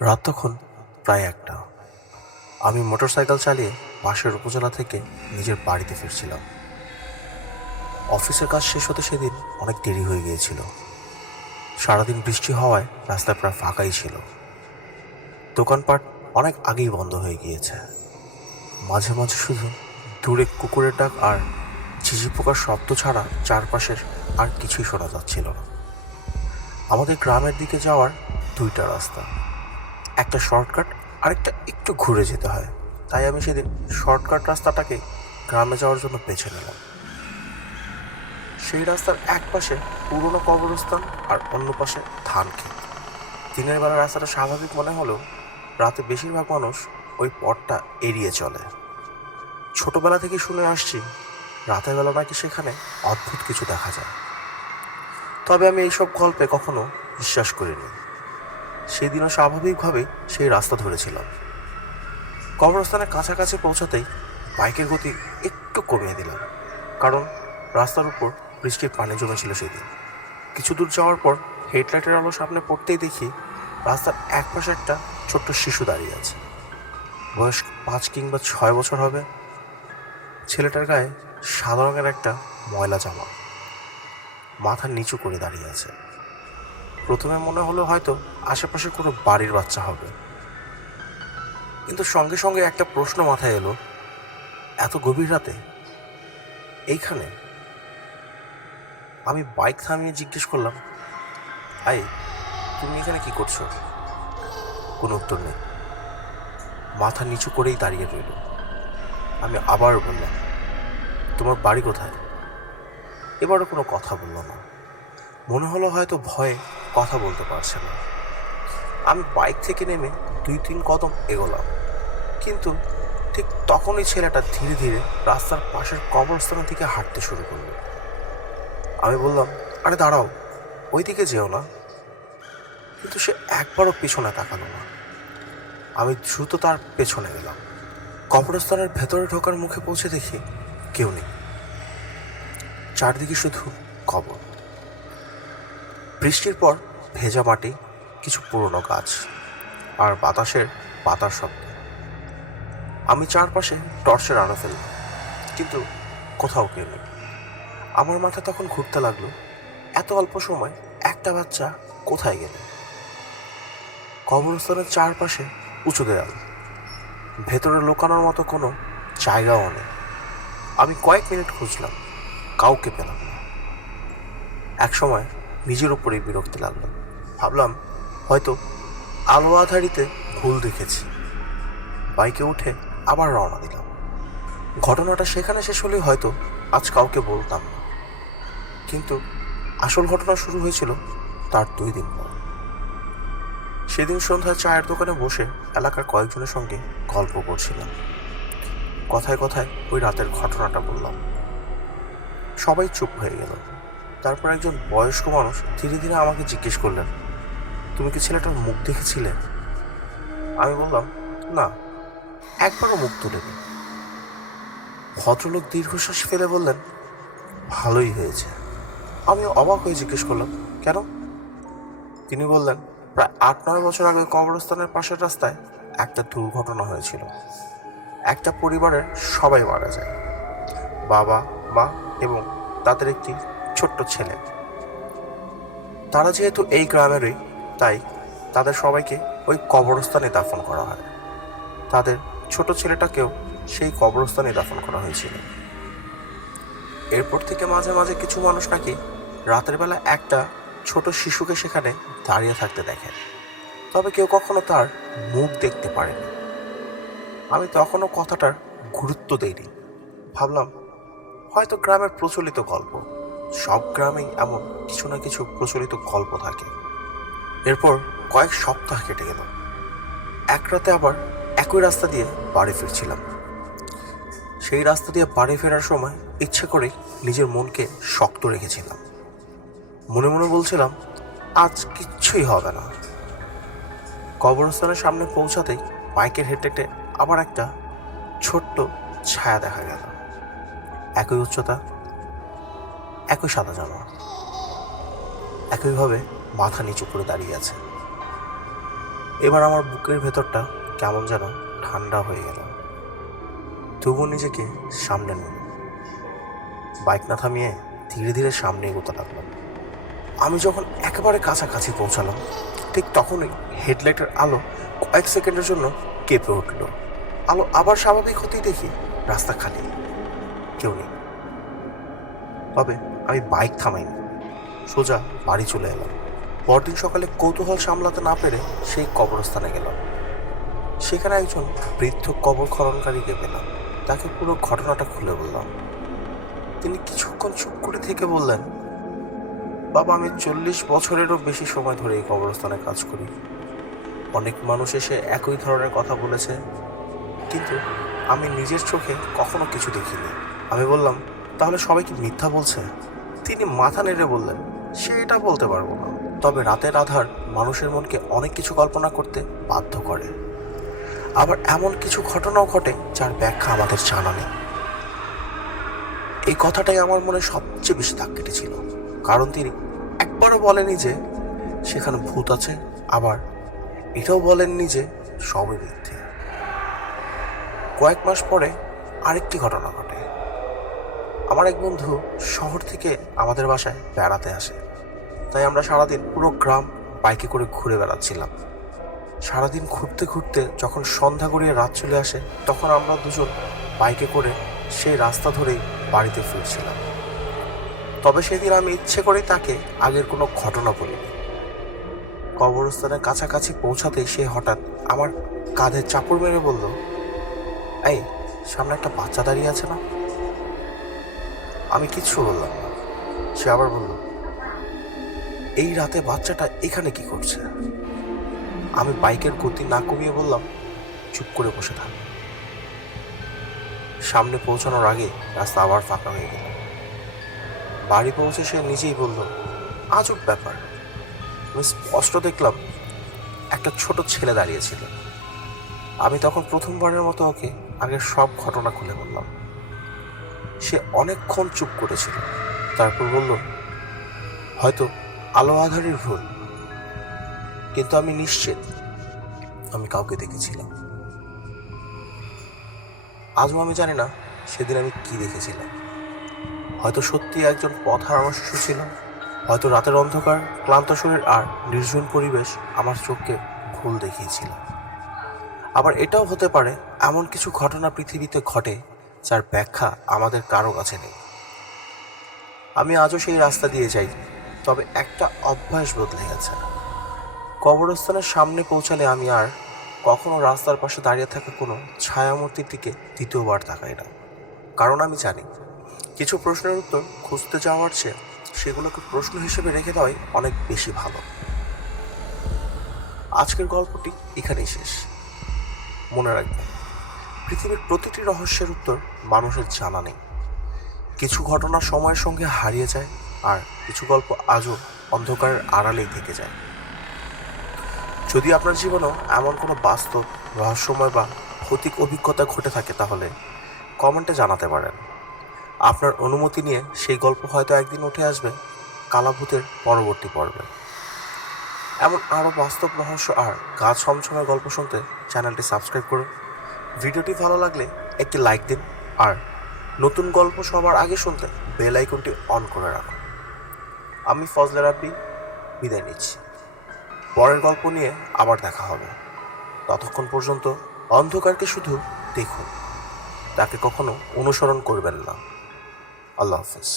রাত তখন প্রায় 1টা। আমি মোটরসাইকেল চালিয়ে পাশের উপজেলা থেকে নিজের বাড়িতে ফিরছিলাম। অফিসের কাজ শেষ হতে সেদিন অনেক দেরি হয়ে গিয়েছিল। সারাদিন বৃষ্টি হওয়ায় রাস্তা প্রায় ফাঁকাই ছিল। দোকানপাট অনেক আগেই বন্ধ হয়ে গিয়েছে। মাঝে মাঝে শুধু দূরে কুকুরের ডাক আর ঝিঝি পোকার শব্দ ছাড়া চারপাশের আর কিছুই শোনা যাচ্ছিল না। আমাদের গ্রামের দিকে যাওয়ার 2টা রাস্তা, একটা শর্টকাট আরেকটা একটু ঘুরে যেতে হয়। তাই আমি সেদিন শর্টকাট রাস্তাটাকে গ্রামে যাওয়ার জন্য বেছে নিলাম। সেই রাস্তার এক পাশে পুরনো কবরস্থান আর অন্য পাশে ধান ক্ষেত। দিনের বেলা রাস্তাটা স্বাভাবিক মনে হলেও রাতে বেশিরভাগ মানুষ ওই পথটা এড়িয়ে চলে। ছোটবেলা থেকে শুনে আসছি রাতের বেলা নাকি সেখানে অদ্ভুত কিছু দেখা যায়। তবে আমি এইসব গল্পে কখনো বিশ্বাস করিনি। সেদিনও স্বাভাবিকভাবেই সেই রাস্তা ধরেছিলাম। কবরস্থানের কাছাকাছি পৌঁছাতেই বাইকের গতি একটু কমিয়ে দিলাম, কারণ রাস্তার উপর বৃষ্টির পানি জমেছিল সেদিন। কিছু দূর যাওয়ার পর হেডলাইটের আলো সামনে পড়তেই দেখি রাস্তার একপাশে একটা ছোট্ট শিশু দাঁড়িয়ে আছে। বয়স 5 কিংবা 6 বছর হবে। ছেলেটার গায়ে সাদা রঙের একটা ময়লা জামা, মাথা নিচু করে দাঁড়িয়ে আছে। প্রথমে মনে হলো হয়তো আশেপাশে কোনো বাড়ির বাচ্চা হবে, কিন্তু সঙ্গে সঙ্গে একটা প্রশ্ন মাথায় এলো, এত গভীর রাতে এইখানে? আমি বাইক থামিয়ে জিজ্ঞেস করলাম, আই, তুমি এখানে কি করছো? কোনো উত্তর নেই। মাথা নিচু করেই দাঁড়িয়ে রইল। আমি আবার বললাম, তোমার বাড়ি কোথায়? এবারও কোনো কথা বলল না। মনে হলো হয়তো ভয়ে কথা বলতে পারছে না। আমি বাইক থেকে নেমে 2-3 কদম এগোলাম, কিন্তু ঠিক তখনই ছেলেটা ধীরে ধীরে রাস্তার পাশের কবরস্থানের দিকে হাঁটতে শুরু করলো। আমি বললাম, আরে দাঁড়াও, ওই দিকে যেও না। কিন্তু সে একবারও পিছনে তাকালো না। আমি দ্রুত তার পেছনে গেলাম। কবরস্থানের ভেতরে ঢোকার মুখে পৌঁছে দেখি কেউ নেই। চারদিকে শুধু কবর, বৃষ্টির পর ভেজা মাটি, কিছু পুরনো গাছ আর বাতাসের পাতার শব্দ। আমি চারপাশে টর্চের আলো ফেললাম, কিন্তু কোথাও কেউ নেই। আমার মাথা তখন ঘুরতে লাগলো, এত অল্প সময় একটা বাচ্চা কোথায় গেল? কবরস্থানের চারপাশে উঁচু দেয়াল, ভেতরে লুকানোর মতো কোনো জায়গাও নেই। আমি কয়েক মিনিট খুঁজলাম, কাউকে পেলাম না। একসময় নিজের উপরেই বিরক্তি লাগলো। ভাবলাম হয়তো আলো আধারিতে ভুল দেখেছি। বাইকে উঠে আবার রওনা দিলাম। ঘটনাটা সেখানে শেষ হলেই হয়তো আজ কাউকে বলতাম না, কিন্তু আসল ঘটনা শুরু হয়েছিল তার 2 দিন পর। সেদিন সন্ধ্যায় চায়ের দোকানে বসে এলাকার কয়েকজনের সঙ্গে গল্প করছিলাম। কথায় কথায় ওই রাতের ঘটনাটা বললাম। সবাই চুপ হয়ে গেল। তারপর একজন বয়স্ক মানুষ ধীরে ধীরে আমাকে জিজ্ঞেস করলেন, তুমি কি ছেলেটার মুখ দেখেছিলে? আমি বললাম, না, একবারও মুখ তুলেনি। ভদ্রলোক দীর্ঘশ্বাস ফেলে বললেন, ভালোই হয়েছে। আমি অবাক হয়ে জিজ্ঞেস করলাম, কেন? তিনি বললেন, প্রায় 8-9 বছর আগে কবরস্থানের পাশের রাস্তায় একটা দুর্ঘটনা হয়েছিল। একটা পরিবারের সবাই মারা যায়, বাবা, মা এবং তাদের একটি ছোট্ট ছেলে। তারা যেহেতু এই গ্রামেরই, তাই তাদের সবাইকে ওই কবরস্থানে দাফন করা হয়। তাদের ছোট ছেলেটাকেও সেই কবরস্থানে দাফন করা হয়েছিল। এরপর থেকে মাঝে মাঝে কিছু মানুষ নাকি রাতের বেলা একটা ছোট শিশুকে সেখানে দাঁড়িয়ে থাকতে দেখে, তবে কেউ কখনো তার মুখ দেখতে পারেনি। আমি তখনও কথাটার গুরুত্ব দেইনি। ভাবলাম হয়তো গ্রামের প্রচলিত গল্প, সব গ্রামেই এমন কিছু না কিছু প্রচলিত গল্প থাকে। এরপর কয়েক সপ্তাহ কেটে গেল। এক রাতে আবার একই রাস্তা দিয়ে বাড়ি ফিরছিলাম। সেই রাস্তা দিয়ে বাড়ি ফেরার সময় ইচ্ছে করেই নিজের মনকে শক্ত রেখেছিলাম। মনে মনে বলছিলাম, আজ কিচ্ছুই হবে না। কবরস্থানের সামনে পৌঁছাতেই বাইকের হেডলাইটে আবার একটা ছোট্ট ছায়া দেখা গেল। একই উচ্চতা, একই সাদা জামা, একইভাবে মাথা নিচু করে দাঁড়িয়ে আছে। এবার আমার বুকের ভেতরটা কেমন যেন ঠান্ডা হয়ে গেল। তবুও নিজেকে সামনে নিলাম। বাইক না থামিয়ে ধীরে ধীরে সামনে এগোতে লাগলাম। আমি যখন একেবারে কাছাকাছি পৌঁছালাম, ঠিক তখনই হেডলাইটের আলো কয়েক সেকেন্ডের জন্য কেঁপে উঠল। আলো আবার স্বাভাবিক হতেই দেখি রাস্তা খালি, কেউ নেই। তবে আমি বাইক থামাইনি, সোজা বাড়ি চলে এলাম। পরদিন সকালে কৌতূহল সামলাতে না পেরে সেই কবরস্থানে গেলাম। সেখানে একজন বৃদ্ধ কবর খননকারীকে পেলাম। তাকে পুরো ঘটনাটা খুলে বললাম। তিনি কিছুক্ষণ চুপ করে থেকে বললেন, বাবা, আমি 40 বছরেরও বেশি সময় ধরে এই কবরস্থানে কাজ করি। অনেক মানুষ এসে একই ধরনের কথা বলেছে, কিন্তু আমি নিজের চোখে কখনো কিছু দেখিনি। আমি বললাম, তাহলে সবাই কি মিথ্যা বলছে? তিনি মাথা নেড়ে বললেন, সে এটা বলতে পারবো না, তবে রাতের আধার মানুষের মনকে অনেক কিছু কল্পনা করতে বাধ্য করে। আবার এমন কিছু ঘটনাও ঘটে যার ব্যাখ্যা আমাদের জানা নেই। এই কথাটাই আমার মনে সবচেয়ে বেশি দাগ কেটেছিল, কারণ তিনি একবারও বলেনি যে সেখানে ভূত আছে, আবার এটাও বলেননি যে সবই মিথ্যে। কয়েক মাস পরে আরেকটি ঘটনা ঘটে। আমার এক বন্ধু শহর থেকে আমাদের বাসায় বেড়াতে আসে, তাই আমরা সারাদিন পুরো গ্রাম বাইকে করে ঘুরে বেড়াচ্ছিলাম। সারাদিন ঘুরতে ঘুরতে যখন সন্ধ্যা গড়িয়ে রাত চলে আসে, তখন আমরা দুজন বাইকে করে সেই রাস্তা ধরেই বাড়িতে ফিরছিলাম। তবে সেদিন আমি ইচ্ছে করেই তাকে আগের কোনো ঘটনা বলিনি। কবরস্থানের কাছাকাছি পৌঁছাতেই সে হঠাৎ আমার কাঁধে চাপড় মেরে বলল, এই, সামনে একটা বাচ্চা দাঁড়িয়ে আছে না? আমি কিচ্ছু বললাম না। সে আবার বলল, এই রাতে বাচ্চাটা এখানে কি করছে? আমি বাইকের গতি না কমিয়ে বললাম, চুপ করে বসে থাক। সামনে পৌঁছানোর আগে রাস্তা আবার ফাঁকা হয়ে গেল। বাড়ি পৌঁছে সে নিজেই বলল, আজব ব্যাপার, আমি স্পষ্ট দেখলাম একটা ছোট ছেলে দাঁড়িয়েছিল। আমি তখন প্রথমবারের মতো ওকে আগের সব ঘটনা খুলে বললাম। সে অনেকক্ষণ চুপ করেছিল, তারপর বলল, হয়তো আলো আঁধারির ভুল, কিন্তু আমি নিশ্চিত আমি কাউকে দেখেছিলাম। আজও আমি জানি না সেদিন আমি কি দেখেছিলাম। হয়তো সত্যি একজন পথ হারানো শিশু ছিল, হয়তো রাতের অন্ধকার, ক্লান্ত শরীর আর নির্জন পরিবেশ আমার চোখকে ভুল দেখিয়েছিল। আবার এটাও হতে পারে এমন কিছু ঘটনা পৃথিবীতে ঘটে যার ব্যাখ্যা আমাদের কারো কাছে নেই। আমি আজও সেই রাস্তা দিয়ে যাই, তবে একটা অভ্যাস বদলে গেছে। কবরস্থানের সামনে পৌঁছালে আমি আর কখনো রাস্তার পাশে দাঁড়িয়ে থাকা কোনো ছায়ামূর্তির দিকে দ্বিতীয়বার তাকাই না। কারণ আমি জানি, কিছু প্রশ্নের উত্তর খুঁজতে যাওয়ার চেয়ে সেগুলোকে প্রশ্ন হিসেবে রেখে দেওয়াই অনেক বেশি ভালো। আজকের গল্পটি এখানেই শেষ। মনে রাখবেন, পৃথিবীর প্রতিটি রহস্যের উত্তর মানুষের জানা নেই। কিছু ঘটনা সময়ের সঙ্গে হারিয়ে যায়, আর কিছু গল্প আজও অন্ধকারের আড়ালেই থেকে যায়। যদি আপনার জীবনেও এমন কোনো বাস্তব, রহস্যময় বা ভৌতিক অভিজ্ঞতা ঘটে থাকে, তাহলে কমেন্টে জানাতে পারেন। আপনার অনুমতি নিয়ে সেই গল্প হয়তো একদিন উঠে আসবে কালাভূতের পরবর্তী পর্বে। এমন আরও বাস্তব রহস্য আর গা ছমছমে গল্প শুনতে চ্যানেলটি সাবস্ক্রাইব করুন। ভিডিওটি ভালো লাগলে একটি লাইক দিন, আর নতুন গল্প সবার আগে শুনতে বেল আইকনটি অন করে রাখুন। আমি ফজলে রাব্বি বিদায় নিচ্ছি। পরের গল্প নিয়ে আবার দেখা হবে। ততক্ষণ পর্যন্ত অন্ধকারকে শুধু দেখুন, তাকে কখনো অনুসরণ করবেন না। আল্লাহ হাফেজ।